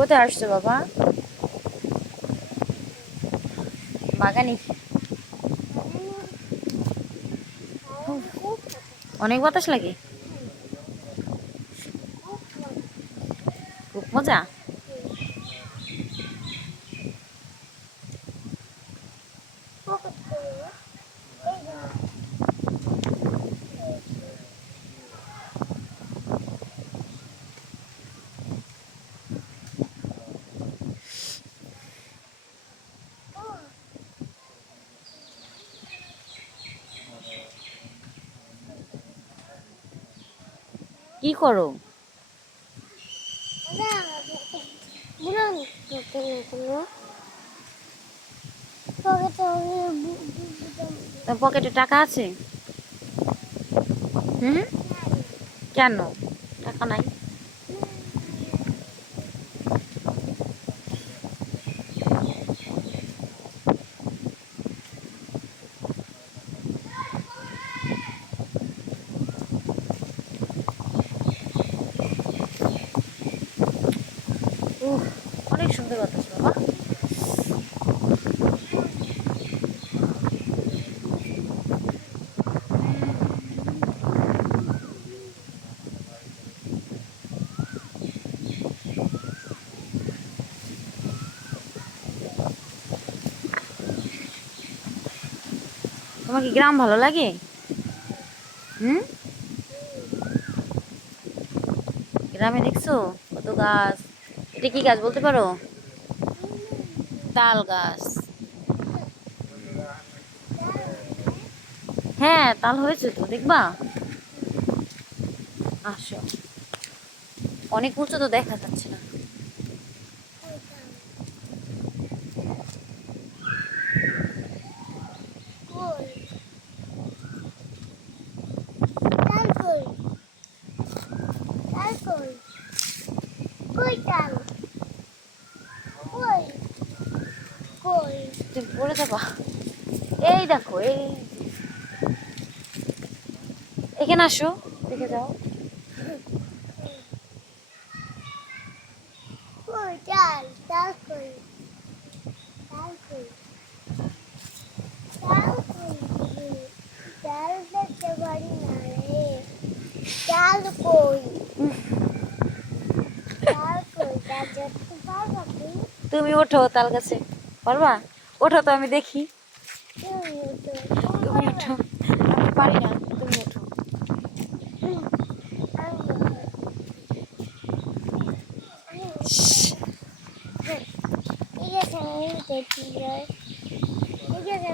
কোথায় আসছো বাবা? বাগানে? অনেক বাতাস লাগে, খুব মজা। কি করো? তোর পকেটে টাকা আছে? হুম, কেন টাকা নাই? উহ, অনেক সুন্দর বাতাস বাবা। তোমার কি গ্রাম ভালো লাগে? হুম, গ্রামে দেখছো কত গাছ? এটা কি গাছ বলতে পারো? তাল গাছ। হ্যাঁ, তাল হয়েছে তো, দেখবা? আসো, অনেক উঁচু তো দেখা যাচ্ছে না। তুমি পড়ে যাবা। এই দেখো, এই এখানে আসো, দেখে যাও। তুমি ওঠো তাল গাছে, পারবা? ওঠো তো, আমি দেখি। তুমি ওঠো, আমি পারি না, তুমি ওঠো। ঠিক আছে, আমি দেখি। ঠিক আছে,